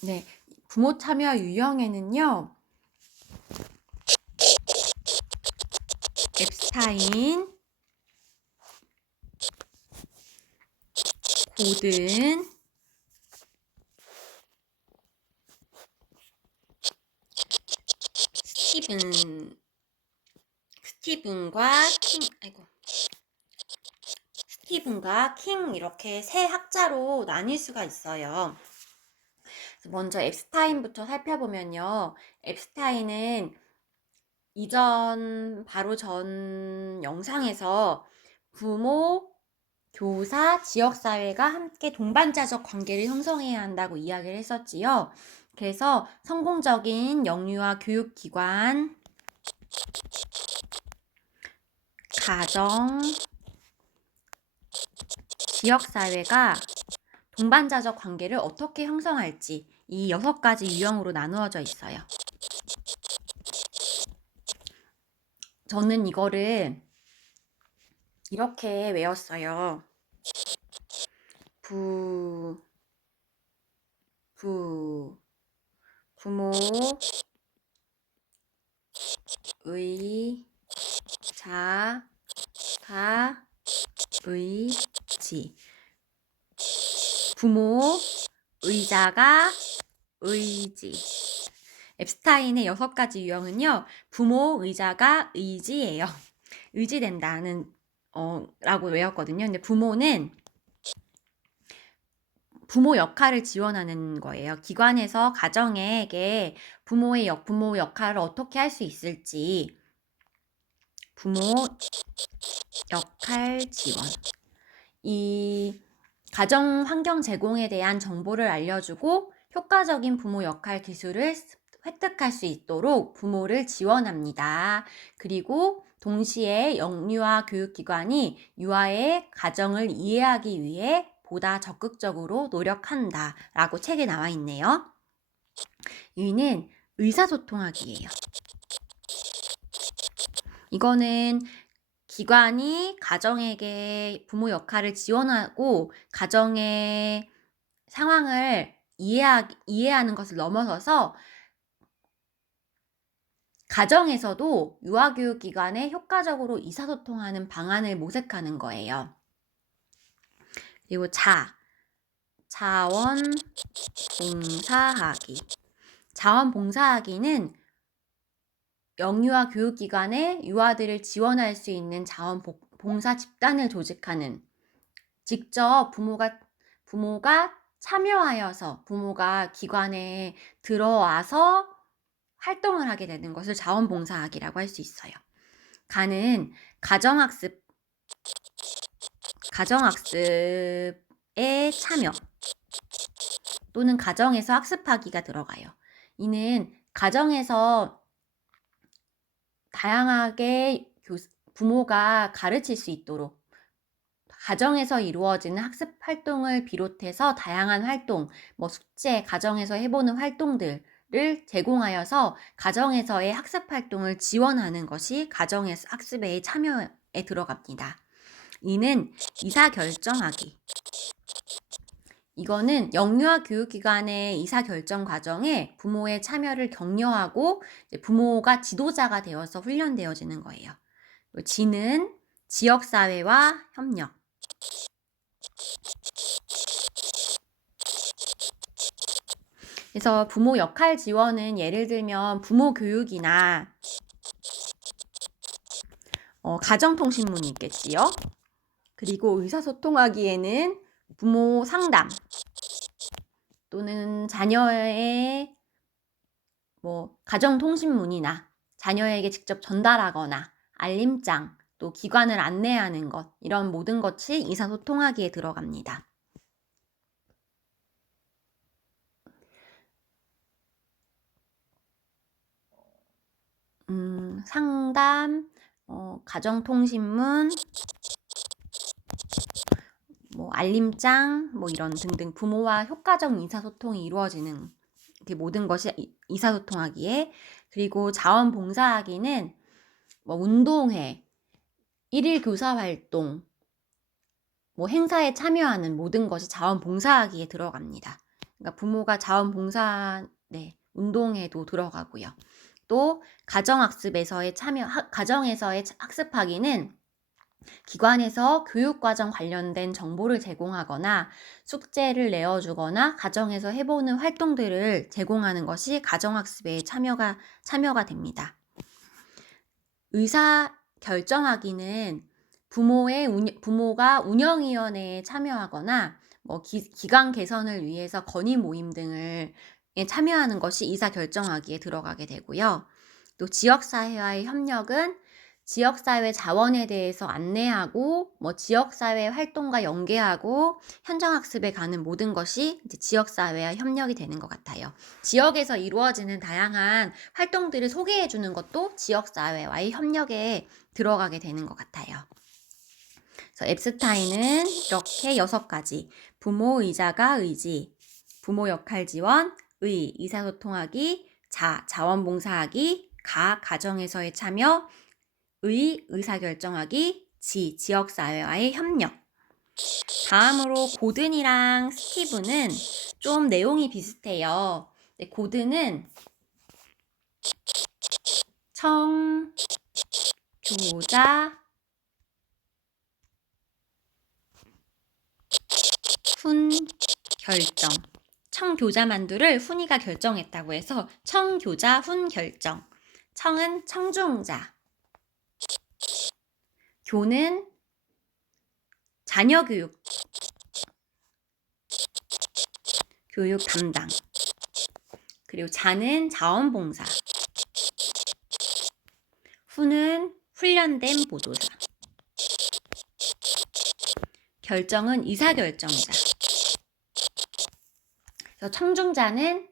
네, 부모 참여 유형에는요, 앱스타인, 고든, 스티븐과 스티븐과 킹 이렇게 세 학자로 나뉠 수가 있어요. 먼저 앱스타인부터 살펴보면요. 앱스타인은 바로 전 영상에서 부모, 교사, 지역사회가 함께 동반자적 관계를 형성해야 한다고 이야기를 했었지요. 그래서 성공적인 영유아 교육기관, 가정, 지역사회가 동반자적 관계를 어떻게 형성할지 이 6가지 유형으로 나누어져 있어요. 저는 이거를 이렇게 외웠어요. 부모, 의자가 의지. 부모, 의자가 의지. 앱스타인의 6가지 유형은요, 부모, 의자가 의지예요. 의지된다는 라고 외웠거든요. 근데 부모는 부모 역할을 지원하는 거예요. 기관에서 가정에게 부모 역할을 어떻게 할 수 있을지 부모 역할 지원. 이 가정 환경 제공에 대한 정보를 알려주고 효과적인 부모 역할 기술을 획득할 수 있도록 부모를 지원합니다. 그리고 동시에 영유아 교육기관이 유아의 가정을 이해하기 위해 보다 적극적으로 노력한다 라고 책에 나와 있네요. 이는 의사소통하기예요. 이거는 기관이 가정에게 부모 역할을 지원하고 가정의 상황을 이해하는 것을 넘어서서 가정에서도 유아교육기관에 효과적으로 의사소통하는 방안을 모색하는 거예요. 그리고 자원봉사하기. 자원봉사하기는 영유아 교육기관에 유아들을 지원할 수 있는 자원봉사 집단을 조직하는, 직접 부모가 참여하여서 부모가 기관에 들어와서 활동을 하게 되는 것을 자원봉사하기라고 할 수 있어요. 가는 가정학습에 참여 또는 가정에서 학습하기가 들어가요. 이는 가정에서 다양하게 부모가 가르칠 수 있도록 가정에서 이루어지는 학습 활동을 비롯해서 다양한 활동, 숙제, 가정에서 해보는 활동들을 제공하여서 가정에서의 학습 활동을 지원하는 것이 가정에서 학습에 참여에 들어갑니다. 이는 의사결정하기. 이거는 영유아 교육기관의 의사결정 과정에 부모의 참여를 격려하고 부모가 지도자가 되어서 훈련되어지는 거예요. 지는 지역사회와 협력. 그래서 부모 역할 지원은 예를 들면 부모 교육이나 가정통신문이 있겠지요. 그리고 의사소통하기에는 부모 상담 또는 자녀의 가정통신문이나 자녀에게 직접 전달하거나 알림장, 또 기관을 안내하는 것, 이런 모든 것이 의사소통하기에 들어갑니다. 상담, 가정통신문, 알림장, 이런 등등 부모와 효과적 의사소통이 이루어지는 모든 것이 의사소통하기에. 그리고 자원봉사하기는 운동회, 일일 교사활동, 행사에 참여하는 모든 것이 자원봉사하기에 들어갑니다. 그러니까 부모가 자원봉사 운동에도 들어가고요. 또 가정학습에서의 가정에서의 학습하기는 기관에서 교육과정 관련된 정보를 제공하거나 숙제를 내어주거나 가정에서 해보는 활동들을 제공하는 것이 가정학습에 참여가 됩니다. 의사 결정하기는 부모가 운영위원회에 참여하거나 기관 개선을 위해서 건의 모임 등을 참여하는 것이 의사결정하기에 들어가게 되고요. 또 지역사회와의 협력은 지역사회 자원에 대해서 안내하고 지역사회 활동과 연계하고 현장학습에 가는 모든 것이 이제 지역사회와 협력이 되는 것 같아요. 지역에서 이루어지는 다양한 활동들을 소개해 주는 것도 지역사회와의 협력에 들어가게 되는 것 같아요. 그래서 앱스타인은 이렇게 6가지 부모 의자가 의지, 부모 역할 지원, 의사소통하기, 자원봉사하기, 가정에서의 참여, 의사결정하기, 지역사회와의 협력. 다음으로 고든이랑 스티브는 좀 내용이 비슷해요. 고든은 청교자, 훈결정. 청교자 만두를 훈이가 결정했다고 해서 청교자 훈결정. 청은 청중자. 교는 자녀교육, 교육 담당. 그리고 자는 자원봉사. 훈은 훈련된 보조자. 결정은 의사결정자. 그래서 청중자는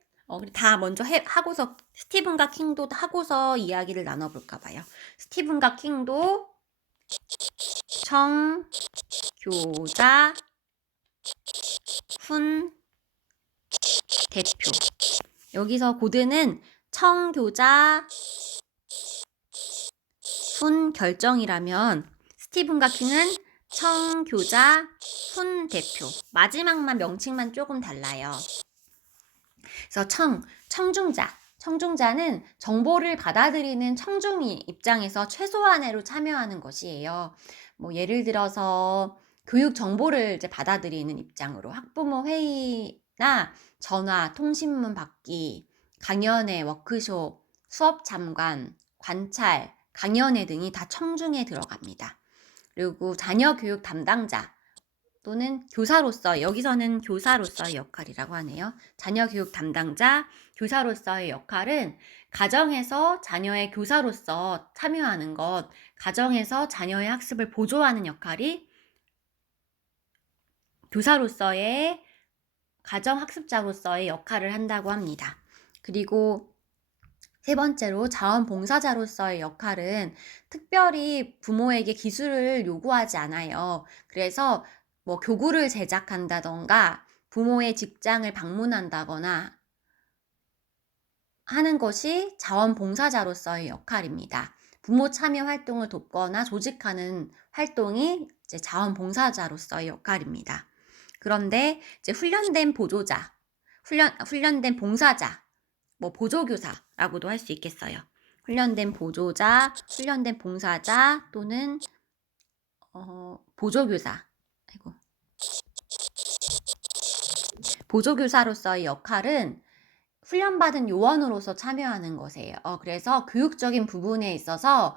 다 먼저 하고서 스티븐과 킹도 하고서 이야기를 나눠볼까 봐요. 스티븐과 킹도 청교자 훈 대표. 여기서 고든은 청교자 훈 결정이라면 스티븐과 킹은 청교자 훈 대표. 마지막만 명칭만 조금 달라요. 그래서 청중자는 정보를 받아들이는 청중이 입장에서 최소한으로 참여하는 것이에요. 예를 들어서 교육 정보를 이제 받아들이는 입장으로 학부모 회의나 전화, 통신문 받기, 강연회, 워크숍, 수업 참관, 관찰, 강연회 등이 다 청중에 들어갑니다. 그리고 자녀 교육 담당자 또는 교사로서, 여기서는 교사로서의 역할이라고 하네요. 자녀 교육 담당자, 교사로서의 역할은 가정에서 자녀의 교사로서 참여하는 것, 가정에서 자녀의 학습을 보조하는 역할이 교사로서의 가정학습자로서의 역할을 한다고 합니다. 그리고 세 번째로 자원봉사자로서의 역할은 특별히 부모에게 기술을 요구하지 않아요. 그래서 교구를 제작한다던가 부모의 직장을 방문한다거나 하는 것이 자원봉사자로서의 역할입니다. 부모 참여 활동을 돕거나 조직하는 활동이 이제 자원봉사자로서의 역할입니다. 그런데 이제 훈련된 보조자, 훈련된 봉사자, 보조교사라고도 할 수 있겠어요. 훈련된 보조자, 훈련된 봉사자 또는 보조교사. 보조교사로서의 역할은 훈련받은 요원으로서 참여하는 것이에요. 그래서 교육적인 부분에 있어서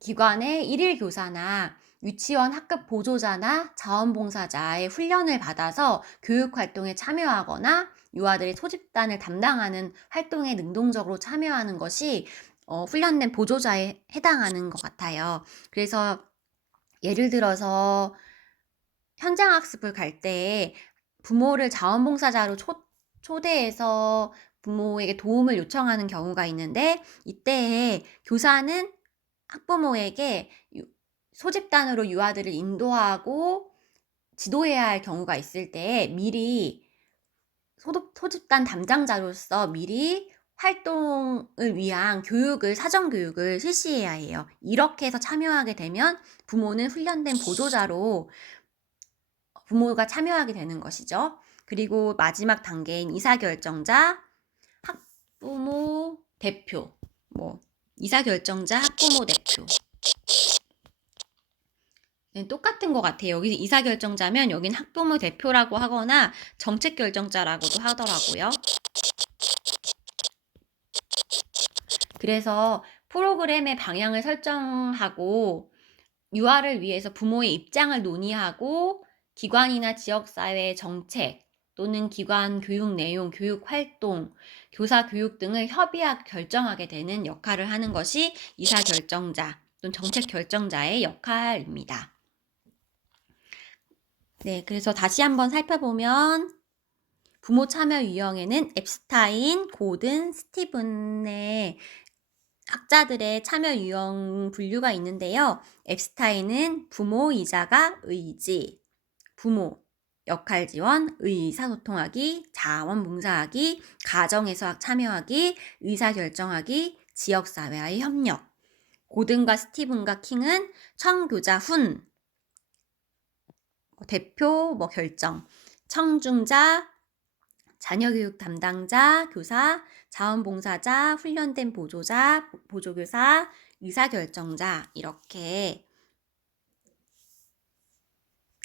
기관의 일일 교사나 유치원 학급 보조자나 자원봉사자의 훈련을 받아서 교육활동에 참여하거나 유아들의 소집단을 담당하는 활동에 능동적으로 참여하는 것이 훈련된 보조자에 해당하는 것 같아요. 그래서 예를 들어서 현장학습을 갈 때 부모를 자원봉사자로 초대해서 부모에게 도움을 요청하는 경우가 있는데, 이때에 교사는 학부모에게 소집단으로 유아들을 인도하고 지도해야 할 경우가 있을 때 미리 소집단 담당자로서 미리 활동을 위한 사전 교육을 실시해야 해요. 이렇게 해서 참여하게 되면 부모는 훈련된 보조자로 부모가 참여하게 되는 것이죠. 그리고 마지막 단계인 의사결정자, 학부모 대표, 뭐 의사결정자, 학부모 대표. 네, 똑같은 것 같아요. 여기 의사결정자면 여긴 학부모 대표라고 하거나 정책결정자라고도 하더라고요. 그래서 프로그램의 방향을 설정하고 유아를 위해서 부모의 입장을 논의하고 기관이나 지역사회의 정책 또는 기관 교육 내용, 교육 활동, 교사 교육 등을 협의하고 결정하게 되는 역할을 하는 것이 의사결정자 또는 정책결정자의 역할입니다. 네, 그래서 다시 한번 살펴보면 부모 참여 유형에는 앱스타인, 고든, 스티븐의 학자들의 참여 유형 분류가 있는데요. 앱스타인은 부모이자가 의지, 부모, 역할 지원, 의사소통하기, 자원봉사하기, 가정에서 참여하기, 의사결정하기, 지역사회와의 협력. 고든과 스티븐과 킹은 청교자 훈, 대표, 결정, 청중자, 자녀교육 담당자, 교사, 자원봉사자, 훈련된 보조자, 보조교사, 의사결정자 이렇게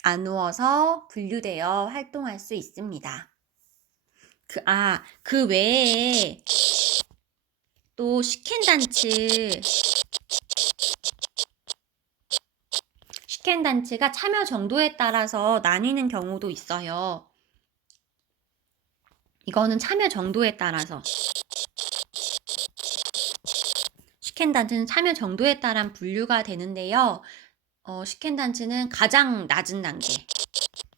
나누어서 분류되어 활동할 수 있습니다. 그 외에 또 시켄단체가 참여 정도에 따라서 나뉘는 경우도 있어요. 이거는 참여 정도에 따라서 시켄단체는 참여 정도에 따라 분류가 되는데요. 시켄단체는 가장 낮은 단계,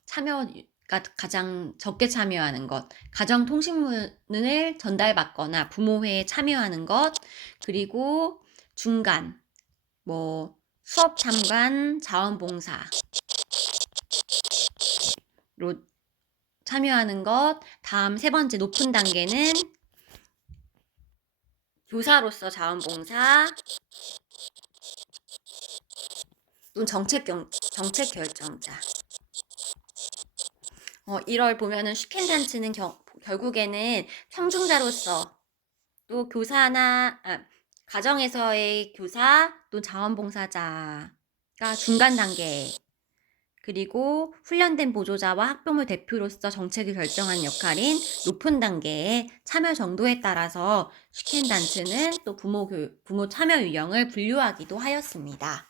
참여가 가장 적게 참여하는 것, 가정통신문을 전달받거나 부모회에 참여하는 것, 그리고 중간, 수업 참관, 자원봉사로 참여하는 것, 다음 세 번째 높은 단계는 교사로서 자원봉사, 또는 정책결정자. 이걸 보면은 시켄단체는 결국에는 청중자로서 또 교사나 가정에서의 교사 또 자원봉사자가 중간 단계, 그리고 훈련된 보조자와 학부모 대표로서 정책을 결정하는 역할인 높은 단계의 참여 정도에 따라서 시켄단체는 또 부모 참여 유형을 분류하기도 하였습니다.